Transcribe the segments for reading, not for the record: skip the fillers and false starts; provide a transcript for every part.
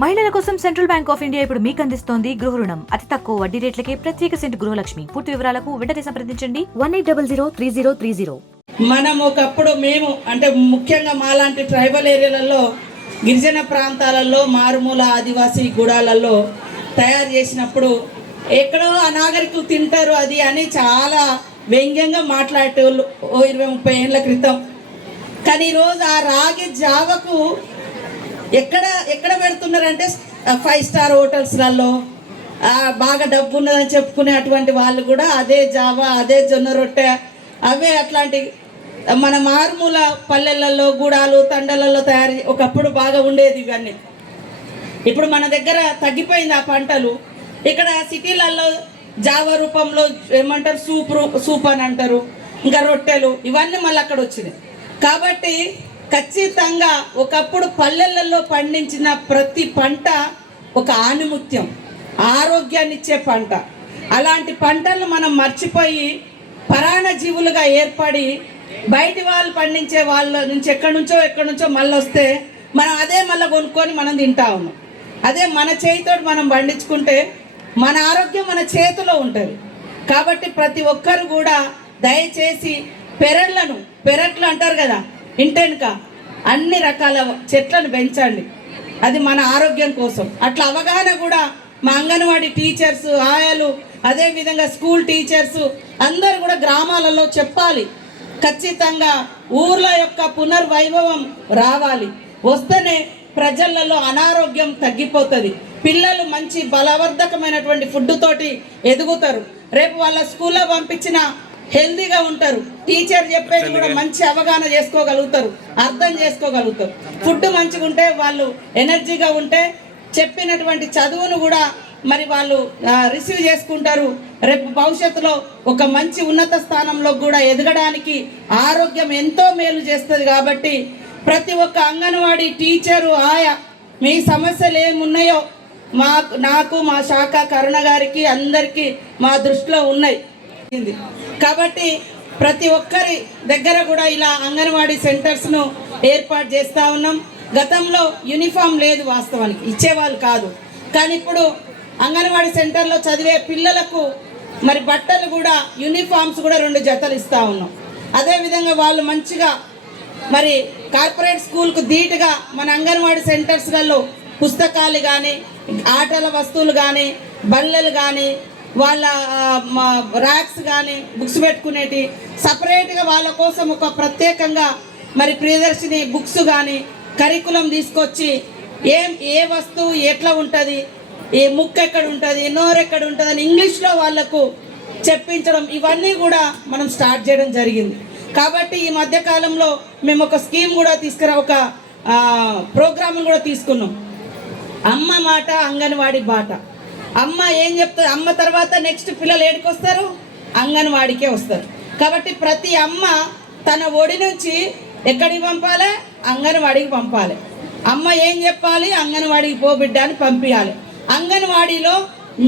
మహిళల కోసం central bank of India ఇప్పుడు మీకు అందిస్తోంది గృహ రుణం. అతి తక్కువ వడ్డీ రేట్లకే ప్రత్యేక సెంటు గృహలక్ష్మి. పూర్తి వివరాలకు వెంటనే సంప్రదించండి 18003030. మనం ఒకప్పుడు మేము అంటే ముఖ్యంగా మాలాంటి ట్రైబల్ ఏరియాలలో, గిరిజన ప్రాంతాలలో, మారుమూల ఆదివాసీ గూడాలలో తయారు చేసినప్పుడు ఎక్కడో అనాగరికులు తింటారు అది అని చాలా వ్యంగ్యంగా మాట్లాడేటోళ్ళు 20-30 ఏళ్ళ క్రితం. కానీ ఈరోజు ఆ రాగి జావకు ఎక్కడ పెడుతున్నారంటే 5 స్టార్ హోటల్స్లలో బాగా డబ్బు ఉన్నదని చెప్పుకునే అటువంటి వాళ్ళు కూడా అదే జావా, అదే జొన్న రొట్టె, అవే అట్లాంటి మన మారుమూల పల్లెలలో, గూడాలు, తండలలో తయారు ఒకప్పుడు బాగా ఉండేది ఇవన్నీ. ఇప్పుడు మన దగ్గర తగ్గిపోయింది ఆ పంటలు. ఇక్కడ సిటీలలో జావా రూపంలో ఏమంటారు, సూప్ అని అంటారు, ఇంకా రొట్టెలు, ఇవన్నీ మళ్ళీ అక్కడ వచ్చినాయి. కాబట్టి ఖచ్చితంగా ఒకప్పుడు పల్లెలలో పండించిన ప్రతి పంట ఒక ఆణిముత్యం, ఆరోగ్యాన్ని ఇచ్చే పంట. అలాంటి పంటలను మనం మర్చిపోయి పరాణ జీవులుగా ఏర్పడి బయటి వాళ్ళు పండించే వాళ్ళ నుంచి ఎక్కడి నుంచో మళ్ళీ వస్తే మనం అదే మళ్ళీ కొనుక్కొని మనం తింటా ఉన్నాం. అదే మన చేతితో మనం పండించుకుంటే మన ఆరోగ్యం మన చేతిలో ఉంటుంది. కాబట్టి ప్రతి ఒక్కరు కూడా దయచేసి పెరట్లు అంటారు కదా, ఇంటెనుక అన్ని రకాల చెట్లను పెంచండి, అది మన ఆరోగ్యం కోసం. అట్లా అవగాహన కూడా మా అంగన్వాడీ టీచర్స్, ఆయాలు, అదేవిధంగా స్కూల్ టీచర్స్ అందరూ కూడా గ్రామాలలో చెప్పాలి. ఖచ్చితంగా ఊర్ల యొక్క పునర్వైభవం రావాలి. వస్తేనే ప్రజలలో అనారోగ్యం తగ్గిపోతుంది. పిల్లలు మంచి బలవర్ధకమైనటువంటి ఫుడ్ తోటి ఎదుగుతారు. రేపు వాళ్ళ స్కూల్లో పంపించిన హెల్దీగా ఉంటారు. టీచర్ చెప్పేది కూడా మంచి అవగాహన చేసుకోగలుగుతారు, అర్థం చేసుకోగలుగుతారు. ఫుడ్ మంచిగా ఉంటే వాళ్ళు ఎనర్జీగా ఉంటే చెప్పినటువంటి చదువును కూడా మరి వాళ్ళు రిసీవ్ చేసుకుంటారు. రేపు భవిష్యత్తులో ఒక మంచి ఉన్నత స్థానంలో కూడా ఎదగడానికి ఆరోగ్యం ఎంతో మేలు చేస్తుంది. కాబట్టి ప్రతి ఒక్క అంగన్వాడీ టీచరు, ఆయా మీ సమస్యలు ఏమున్నాయో నాకు మా శాఖ కరుణ గారికి అందరికీ మా దృష్టిలో ఉన్నాయి. కాబట్టి ప్రతి ఒక్కరి దగ్గర కూడా ఇలా అంగన్వాడీ సెంటర్స్ను ఏర్పాటు చేస్తూ ఉన్నాం. గతంలో యూనిఫామ్ లేదు, వాస్తవానికి ఇచ్చేవాళ్ళు కాదు. కానీ ఇప్పుడు అంగన్వాడీ సెంటర్లో చదివే పిల్లలకు మరి బట్టలు కూడా, యూనిఫామ్స్ కూడా 2 జతలు ఇస్తూ ఉన్నాం. అదేవిధంగా వాళ్ళు మంచిగా మరి కార్పొరేట్ స్కూల్కు ధీటుగా మన అంగన్వాడీ సెంటర్స్లలో పుస్తకాలు కానీ, ఆటల వస్తువులు కానీ, బల్లలు కానీ, వాళ్ళ ర్యాక్స్ కానీ, బుక్స్ పెట్టుకునేటి సపరేట్గా వాళ్ళ కోసం ఒక ప్రత్యేకంగా మరి ప్రియదర్శిని బుక్స్ కానీ, కరికులం తీసుకొచ్చి ఏ వస్తువు ఎట్లా ఉంటుంది, ఏ ముక్క ఎక్కడ ఉంటుంది, నోరు ఎక్కడ ఉంటుంది అని ఇంగ్లీష్లో వాళ్ళకు చెప్పించడం, ఇవన్నీ కూడా మనం స్టార్ట్ చేయడం జరిగింది. కాబట్టి ఈ మధ్యకాలంలో మేము ఒక స్కీమ్ కూడా ఒక ప్రోగ్రామ్ కూడా తీసుకున్నాం. అమ్మ మాట అంగన్వాడీ బాట. అమ్మ ఏం చెప్తుంది, అమ్మ తర్వాత నెక్స్ట్ పిల్లలు ఏడికి వస్తారు, అంగన్వాడికే వస్తారు. కాబట్టి ప్రతి అమ్మ తన ఒడి నుంచి ఎక్కడికి పంపాలి, అంగన్వాడికి పంపాలి. అమ్మ ఏం చెప్పాలి, అంగన్వాడికి పోబిడ్డ అని పంపించాలి. అంగన్వాడీలో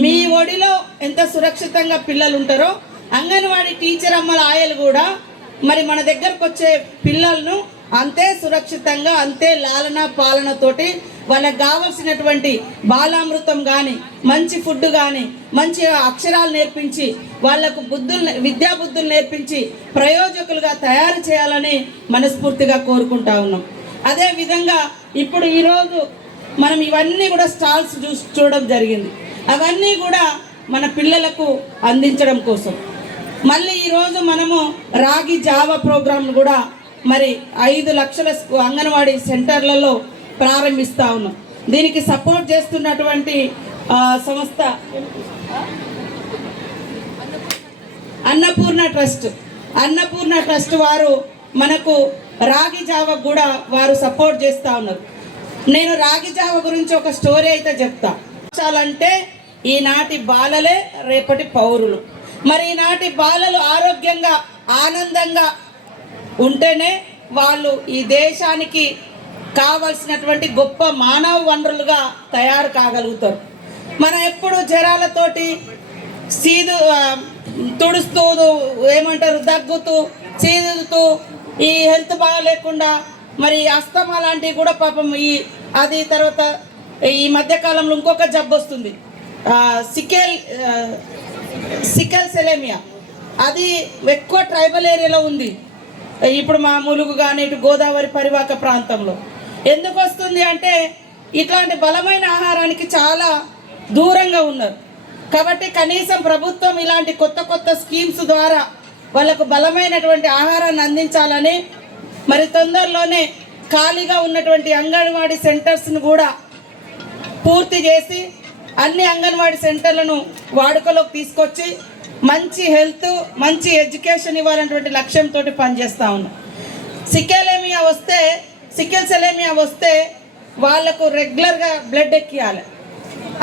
మీ ఒడిలో ఎంత సురక్షితంగా పిల్లలు ఉంటారో, అంగన్వాడీ టీచర్ అమ్మల ఆయలు కూడా మరి మన దగ్గరకు వచ్చే పిల్లలను అంతే సురక్షితంగా, అంతే లాలన పాలనతోటి వాళ్ళకి కావలసినటువంటి బాలామృతం కానీ, మంచి ఫుడ్ కానీ, మంచి అక్షరాలు నేర్పించి వాళ్ళకు విద్యాబుద్ధులు నేర్పించి ప్రయోజకులుగా తయారు చేయాలని మనస్ఫూర్తిగా కోరుకుంటా ఉన్నాం. అదేవిధంగా ఇప్పుడు ఈరోజు మనం ఇవన్నీ కూడా స్టాల్స్ చూడడం జరిగింది. అవన్నీ కూడా మన పిల్లలకు అందించడం కోసం. మళ్ళీ ఈరోజు మనము రాగి జావా ప్రోగ్రాంను కూడా మరి 5 లక్షల అంగన్వాడీ సెంటర్లలో ప్రారంభిస్తూ ఉన్నాం. దీనికి సపోర్ట్ చేస్తున్నటువంటి సంస్థ అన్నపూర్ణ ట్రస్ట్ వారు మనకు రాగి జావా కూడా వారు సపోర్ట్ చేస్తూ ఉన్నారు. నేను రాగి జావా గురించి ఒక స్టోరీ అయితే చెప్తా. చాలంటే ఈనాటి బాలలే రేపటి పౌరులు. మరి ఈనాటి బాలలు ఆరోగ్యంగా, ఆనందంగా ఉంటేనే వాళ్ళు ఈ దేశానికి కావలసినటువంటి గొప్ప మానవ వనరులుగా తయారు కాగలుగుతారు. మనం ఎప్పుడు జ్వరాలతోటి తుడుస్తూ ఏమంటారు, దగ్గుతూ సీదుతూ ఈ హెల్త్ బాగా లేకుండా మరి అస్తమా లాంటివి కూడా పాపం ఈ అది తర్వాత ఈ మధ్య కాలంలో ఇంకొక జబ్బు వస్తుంది, సికెల్ సెలేమియా. అది ఎక్కువ ట్రైబల్ ఏరియాలో ఉంది. ఇప్పుడు మా ములుగు కానీ ఇటు గోదావరి పరివాహక ప్రాంతంలో ఎందుకు వస్తుంది అంటే ఇట్లాంటి బలమైన ఆహారానికి చాలా దూరంగా ఉన్నారు. కాబట్టి కనీసం ప్రభుత్వం ఇలాంటి కొత్త కొత్త స్కీమ్స్ ద్వారా వాళ్ళకు బలమైనటువంటి ఆహారాన్ని అందించాలని, మరి తొందరలోనే ఖాళీగా ఉన్నటువంటి అంగన్వాడీ సెంటర్స్ను కూడా పూర్తి చేసి అన్ని అంగన్వాడీ సెంటర్లను వాడుకలోకి తీసుకొచ్చి మంచి హెల్త్, మంచి ఎడ్యుకేషన్ ఇవ్వాలన్నటువంటి లక్ష్యంతో పనిచేస్తూ ఉన్నాం. సికెల్ సెలేమియా వస్తే వాళ్లకు రెగ్యులర్గా బ్లడ్ ఎక్కియాలి.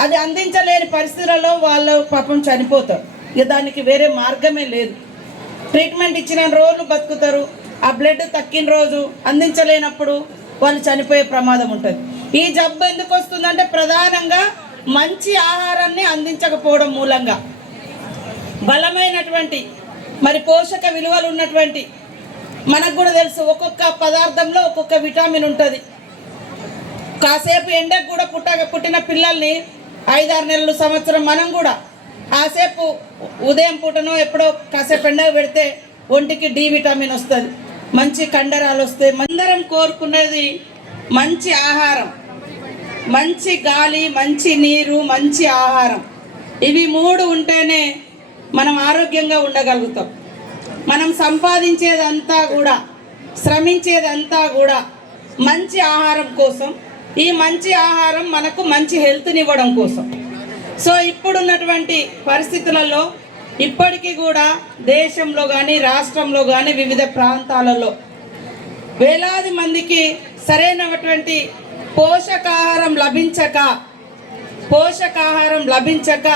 అది అందించలేని పరిస్థితులలో వాళ్ళు పాపం చనిపోతారు. ఇక దానికి వేరే మార్గమే లేదు. ట్రీట్మెంట్ ఇచ్చిన రోజులు బతుకుతారు, ఆ బ్లడ్ తక్కిన రోజు అందించలేనప్పుడు వాళ్ళు చనిపోయే ప్రమాదం ఉంటుంది. ఈ జబ్బు ఎందుకు వస్తుందంటే ప్రధానంగా మంచి ఆహారాన్ని అందించకపోవడం మూలంగా. బలమైనటువంటి మరి పోషక విలువలు ఉన్నటువంటి, మనకు కూడా తెలుసు ఒక్కొక్క పదార్థంలో ఒక్కొక్క విటమిన్ ఉంటుంది. కాసేపు ఎండకు కూడా పుట్టిన పిల్లల్ని 5-6 నెలలు, సంవత్సరం మనం కూడా కాసేపు ఉదయం పూటనో ఎప్పుడో కాసేపు ఎండకు పెడితే ఒంటికి డి విటమిన్ వస్తుంది, మంచి కండరాలు వస్తాయి. అందరం కోరుకునేది మంచి ఆహారం, మంచి గాలి, మంచి నీరు, మంచి ఆహారం. ఇవి 3 ఉంటేనే మనం ఆరోగ్యంగా ఉండగలుగుతాం. మనం సంపాదించేదంతా కూడా, శ్రమించేదంతా కూడా మంచి ఆహారం కోసం. ఈ మంచి ఆహారం మనకు మంచి హెల్త్ని ఇవ్వడం కోసం. సో ఇప్పుడున్నటువంటి పరిస్థితులలో ఇప్పటికీ కూడా దేశంలో కానీ రాష్ట్రంలో కానీ వివిధ ప్రాంతాలలో వేలాది మందికి సరైనటువంటి పోషకాహారం లభించక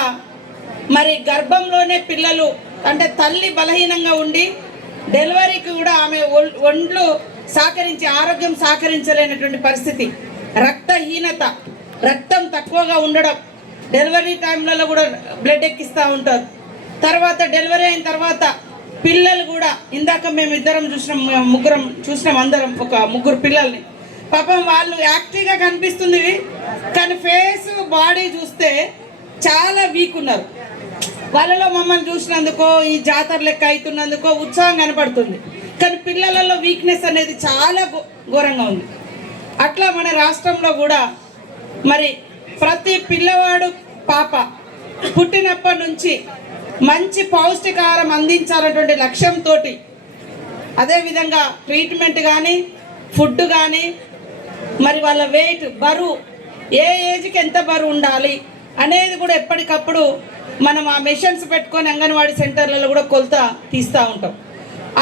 మరి గర్భంలోనే పిల్లలు, అంటే తల్లి బలహీనంగా ఉండి డెలివరీకి కూడా ఆమె ఒంట్లు ఆరోగ్యం సహకరించలేనటువంటి పరిస్థితి, రక్తహీనత, రక్తం తక్కువగా ఉండడం, డెలివరీ టైంలలో కూడా బ్లడ్ ఎక్కిస్తూ ఉంటారు. తర్వాత డెలివరీ అయిన తర్వాత పిల్లలు కూడా, ఇందాక మేము ముగ్గురం చూసినాం, అందరం ఒక 3 పిల్లల్ని. పాపం వాళ్ళు యాక్టివ్గా కనిపిస్తుంది, కానీ ఫేస్, బాడీ చూస్తే చాలా వీక్ ఉన్నారు. వాళ్ళలో మమ్మల్ని చూసినందుకో, ఈ జాతర లెక్క అవుతున్నందుకో ఉత్సాహం కనపడుతుంది, కానీ పిల్లలలో వీక్నెస్ అనేది చాలా ఘోరంగా ఉంది. అట్లా మన రాష్ట్రంలో కూడా మరి ప్రతి పిల్లవాడు, పాప పుట్టినప్పటి నుంచి మంచి పౌష్టికాహారం అందించాలన్నటువంటి లక్ష్యంతో, అదేవిధంగా ట్రీట్మెంట్ కానీ, ఫుడ్ కానీ, మరి వాళ్ళ వెయిట్, బరువు, ఏ ఏజ్కి ఎంత బరువు ఉండాలి అనేది కూడా ఎప్పటికప్పుడు మనం ఆ మెషిన్స్ పెట్టుకొని అంగన్వాడీ సెంటర్లలో కూడా కొలత తీస్తూ ఉంటాం.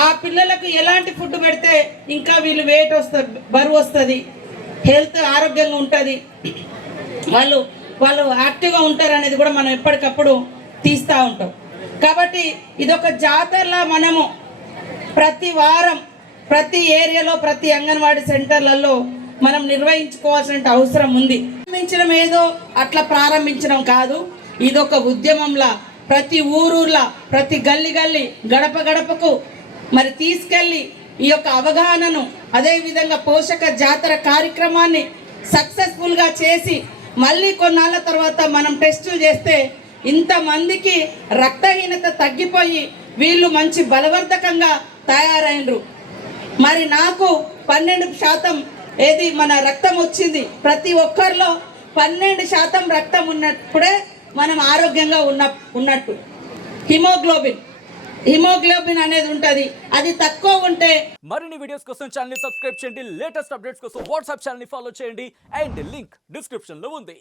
ఆ పిల్లలకు ఎలాంటి ఫుడ్ పెడితే ఇంకా వీళ్ళు వెయిట్ వస్తుంది, బరువు వస్తుంది, హెల్త్ ఆరోగ్యంగా ఉంటుంది, వాళ్ళు యాక్టివ్గా ఉంటారు అనేది కూడా మనం ఎప్పటికప్పుడు తీస్తూ ఉంటాం. కాబట్టి ఇదొక జాతరలా మనము ప్రతి వారం ప్రతి ఏరియాలో ప్రతి అంగన్వాడీ సెంటర్లలో మనం నిర్వహించుకోవాల్సిన అవసరం ఉంది. ప్రారంభించడం ఏదో అట్లా ప్రారంభించడం కాదు, ఇదొక ఉద్యమంలా ప్రతి ఊరూర్లా, ప్రతి గల్లీ గడప గడపకు మరి తీసుకెళ్ళి ఈ యొక్క అవగాహనను, అదేవిధంగా పోషక జాతర కార్యక్రమాన్ని సక్సెస్ఫుల్గా చేసి మళ్ళీ కొన్నాళ్ళ తర్వాత మనం టెస్టులు చేస్తే ఇంతమందికి రక్తహీనత తగ్గిపోయి వీళ్ళు మంచి బలవర్ధకంగా తయారైనరు. మరి నాకు 12% ఏది మన రక్తం వచ్చింది. ప్రతి ఒక్కరిలో 12% రక్తం ఉన్నప్పుడే మనం ఆరోగ్యంగా ఉన్నట్టు. హిమోగ్లోబిన్ అనేది ఉంటుంది, అది తక్కువ ఉంటే. మరిన్ని వీడియోస్ కోసం ఛానల్ ని సబ్స్క్రైబ్ చేయండి, లేటెస్ట్ అప్డేట్స్ కోసం వాట్సాప్ ఛానల్ ని ఫాలో చేయండి, అండ్ లింక్ డిస్క్రిప్షన్ లో ఉంది.